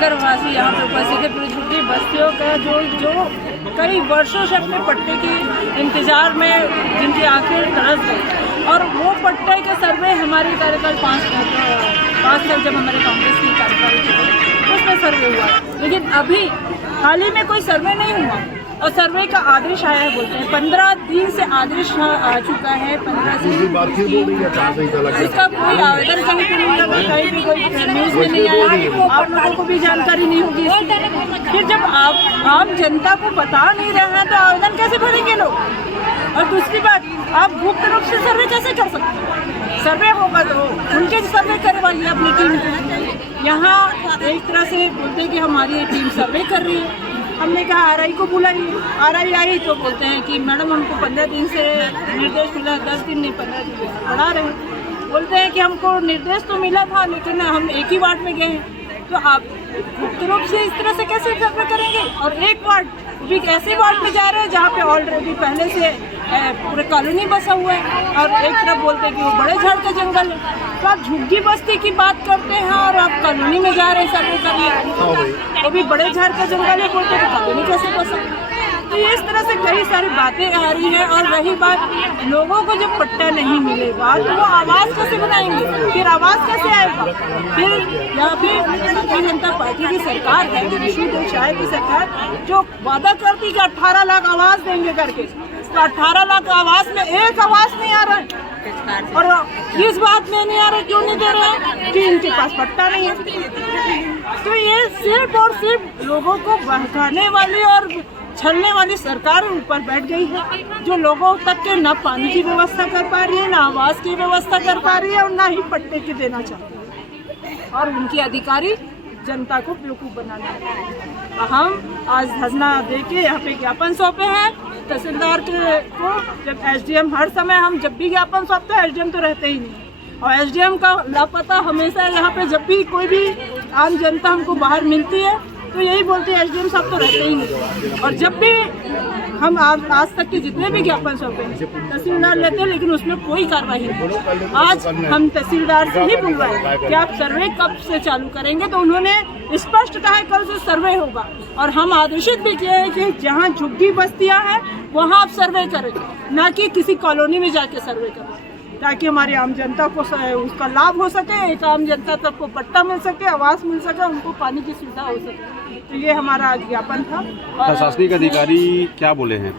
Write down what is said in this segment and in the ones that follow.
नगरवासी यहाँ पे उपस्थित है। पूरी झुग्गी बस्तियों का जो कई वर्षों से अपने पट्टे के इंतजार में जिनकी आंखें तरस गई, और वो पट्टे के सर्वे हमारी कार्यकाल 5 साल जब हमारे कांग्रेस की कार्यकाल थी उसमें सर्वे हुआ, लेकिन अभी हाल ही में कोई सर्वे नहीं हुआ और सर्वे का आदेश आया है बोलते हैं। 15 दिन से आदेश आ चुका है। 15 से इसका कोई आवेदन कहीं पर नहीं लगा, कहीं भी कोई न्यूज़ में नहीं आया, आप लोगों को भी जानकारी नहीं होगी इसकी। फिर जब आप आम जनता को बता नहीं रहे हैं तो आवेदन कैसे भरेंगे लोग? और दूसरी बात, आप गुप्त रूप से सर्वे कैसे कर सकते हैं? सर्वे होगा तो उनके सर्वे करवाइए अपनी टीम को। यहाँ एक तरह से बोलते हैं कि हमारी टीम सर्वे कर रही है। हमने कहा आरआई को बुलाइए, आरआई आई तो बोलते हैं कि मैडम हमको 15 दिन से निर्देश मिला, 10 दिन नहीं 15 दिन बढ़ा रहे हैं। बोलते हैं कि हमको निर्देश तो मिला था लेकिन हम एक ही वार्ड में गए हैं। तो आप गुप्त रूप से इस तरह से कैसे सर्वे करेंगे? और एक वार्ड भी ऐसे वार्ड में जा रहे हैं जहाँ पे ऑलरेडी पहले से पूरे कॉलोनी बसा हुआ है, और एक तरफ बोलते हैं कि वो बड़े झाड़ का जंगल है। तो आप झुग्गी बस्ती की बात करते हैं और आप कॉलोनी में जा रहे हैं सर्वे करने, वो भी बड़े झाड़ का जंगल है बोलते हैं, तो कॉलोनी कैसे बसा? तो ये इस तरह से कई सारी बातें आ रही हैं। और रही बात, लोगों को जब पट्टा नहीं मिलेगा तो वो आवाज़ कैसे बनाएंगे? फिर आवाज़ कैसे आएगा? फिर यहाँ पे भारतीय जनता पार्टी की सरकार है, विष्णुदेव साय की सरकार, जो वादा करती कि 18 लाख आवाज़ देंगे करके, तो 18 लाख आवाज़ में एक आवाज़ नहीं आ रहा है। और इस बात में नहीं आ रहा, क्यों नहीं दे रहे हैं? कि इनके पास पट्टा नहीं है। तो ये सिर्फ और सिर्फ लोगों को बहकाने वाली और छलने वाली सरकार ऊपर बैठ गई है, जो लोगों तक के न पानी की व्यवस्था कर पा रही है, न आवास की व्यवस्था कर पा रही है, और न ही पट्टे की देना चाहती है, और उनकी अधिकारी जनता को बेवकूफ़ बनाना। हम आज धरना देके यहाँ पे ज्ञापन सौंपे हैं तहसीलदार को। जब एसडीएम, हर समय हम जब भी ज्ञापन सौंपते हैं एसडीएम तो रहते ही नहीं, और एसडीएम का लापता हमेशा यहाँ पे, जब भी कोई भी आम जनता हमको बाहर मिलती है तो यही बोलते हैं एसडीएम साहब तो रहते ही नहीं। और जब भी हम आज तक के जितने भी ज्ञापन सौंपे तहसीलदार लेते हैं, लेकिन उसमें कोई कार्रवाई नहीं। आज हम तहसीलदार से ही पूछ रहे हैं कि आप सर्वे कब से चालू करेंगे, तो उन्होंने स्पष्ट कहा है कल से सर्वे होगा, और हम आदेशित भी किए हैं कि जहाँ झुग्गी बस्तियाँ हैं वहाँ आप सर्वे करें, ना कि किसी कॉलोनी में जाके सर्वे करें, ताकि हमारी आम जनता को उसका लाभ हो सके, एक आम जनता तक को पट्टा मिल सके, आवास मिल सके, उनको पानी की सुविधा हो सके। तो ये हमारा ज्ञापन था। प्रशासनिक अधिकारी क्या बोले हैं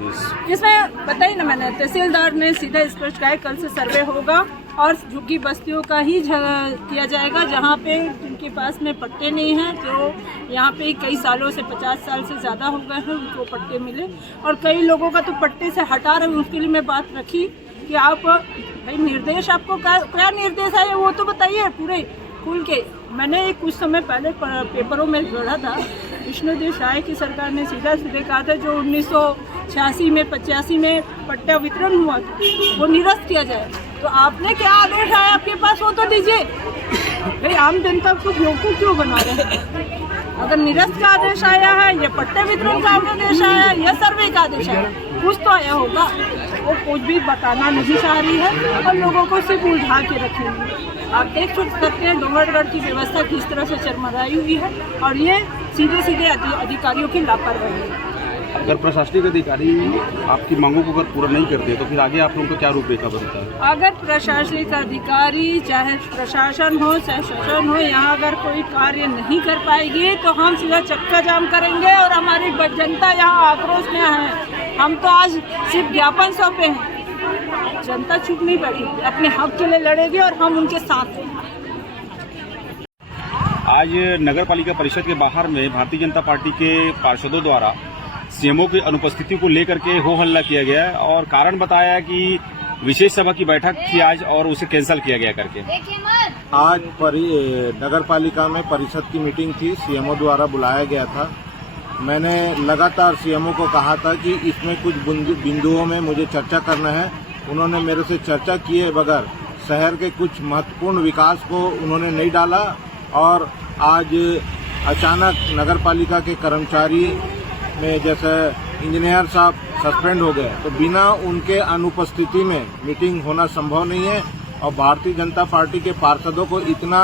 इसमें? बताइए ना, मैंने तहसीलदार ने सीधा स्पष्ट कहा है कल से सर्वे होगा और झुग्गी बस्तियों का ही किया जाएगा, जहाँ पे जिनके पास में पट्टे नहीं हैं, जो यहाँ पे कई सालों से 50 साल से ज़्यादा हो गए हैं, उनको पट्टे मिले। और कई लोगों का तो पट्टे से हटा रहे हैं, उसके लिए मैं बात रखी कि आप भाई निर्देश, आपको क्या निर्देश है वो तो बताइए पूरे खुल के। मैंने कुछ समय पहले पेपरों में पढ़ा था, विष्णुदेव साय की सरकार ने सीधा सीधे कहा था जो 1986 में 85 में पट्टा वितरण हुआ था वो निरस्त किया जाए। तो आपने क्या आदेश आया आपके पास, वो तो दीजिए भाई। आम जनता को बेवकूफ़ क्यों बना रहे हैं? अगर निरस्त का आदेश आया है या पट्टे वितरण का आदेश आया है या सर्वे का आदेश आया है, कुछ तो आया होगा। वो कुछ भी बताना नहीं चाह रही है और लोगों को सिर्फ उलझा के रखेंगे। आप देख सकते हैं डोंगरगढ़ की व्यवस्था किस तरह से चरमराई हुई है, और ये सीधे सीधे अधिकारियों की लापरवाही है। अगर प्रशासनिक अधिकारी आपकी मांगों को अगर पूरा नहीं करते तो फिर आगे आप लोगों को क्या रूपरेखा बनता है? अगर प्रशासनिक अधिकारी, चाहे प्रशासन हो चाहे शासन हो, यहाँ अगर कोई कार्य नहीं कर पाएगी तो हम सीधा चक्का जाम करेंगे, और हमारी जनता यहाँ आक्रोश में है। हम तो आज सिर्फ ज्ञापन सौंपे हैं, जनता चुप नहीं बैठी, अपने हक के लिए लड़ेगी और हम उनके साथ हैं। आज नगर पालिका परिषद के बाहर में भारतीय जनता पार्टी के पार्षदों द्वारा सीएमओ की अनुपस्थिति को लेकर के हो हल्ला किया गया, और कारण बताया कि विशेष सभा की बैठक थी आज और उसे कैंसिल किया गया करके। आज नगर पालिका में परिषद की मीटिंग थी, सीएमओ द्वारा बुलाया गया था। मैंने लगातार सीएमओ को कहा था कि इसमें कुछ बिंदुओं में मुझे चर्चा करना है। उन्होंने मेरे से चर्चा किए बगैर शहर के कुछ महत्वपूर्ण विकास को उन्होंने नहीं डाला, और आज अचानक नगर पालिका के कर्मचारी में जैसे इंजीनियर साहब सस्पेंड हो गए, तो बिना उनके अनुपस्थिति में मीटिंग होना संभव नहीं है। और भारतीय जनता पार्टी के पार्षदों को इतना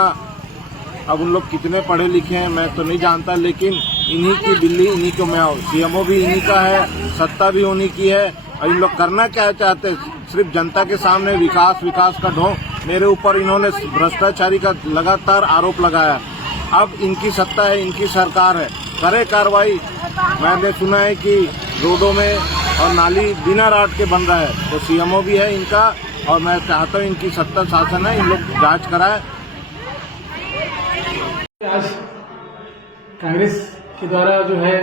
अब उन लोग कितने पढ़े लिखे हैं मैं तो नहीं जानता, लेकिन इन्हीं की बिल्ली इन्हीं को मैं सीएमओ भी इन्हीं का है, सत्ता भी उन्हीं की है। और इन लोग करना क्या चाहते हैं? सिर्फ जनता के सामने विकास विकास का ढोंग। मेरे ऊपर इन्होंने भ्रष्टाचारी का लगातार आरोप लगाया। अब इनकी सत्ता है, इनकी सरकार है, करे कार्रवाई। मैंने सुना है कि रोडों में और नाली बिना राट के बन रहा है, तो सीएमओ भी है इनका। और मैं चाहता हूँ इनकी सत्ता शासन है, इन लोग जांच कराए। आज कांग्रेस के द्वारा जो है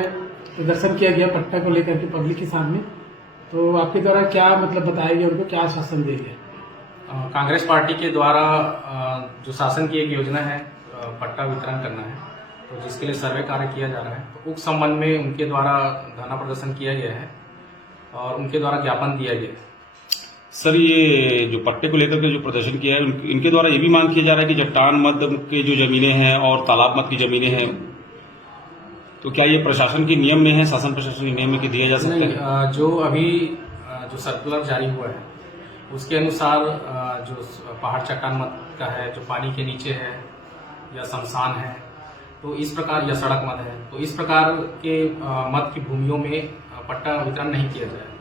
प्रदर्शन किया गया पट्टा को लेकर के पब्लिक के सामने, तो आपके द्वारा क्या मतलब बताया गया, उनको क्या आश्वासन दिया गया? कांग्रेस पार्टी के द्वारा जो शासन की एक योजना है पट्टा वितरण करना है, तो जिसके लिए सर्वे कार्य किया जा रहा है, तो उस संबंध में उनके द्वारा धरना प्रदर्शन किया गया है और उनके द्वारा ज्ञापन दिया गया है। सर, ये जो पट्टे को लेकर के जो प्रदर्शन किया है, इनके द्वारा ये भी मांग किया जा रहा है कि चट्टान मद के जो जमीनें हैं और तालाब मद की जमीनें हैं, तो क्या ये प्रशासन के नियम में है, शासन प्रशासन के नियम में कि दिए जा सकते हैं? जो अभी जो सर्कुलर जारी हुआ है उसके अनुसार जो पहाड़ चट्टान मद का है, जो पानी के नीचे है या शमशान है, तो इस प्रकार या सड़क मद है, तो इस प्रकार के मद की भूमियों में पट्टा वितरण नहीं किया जाए।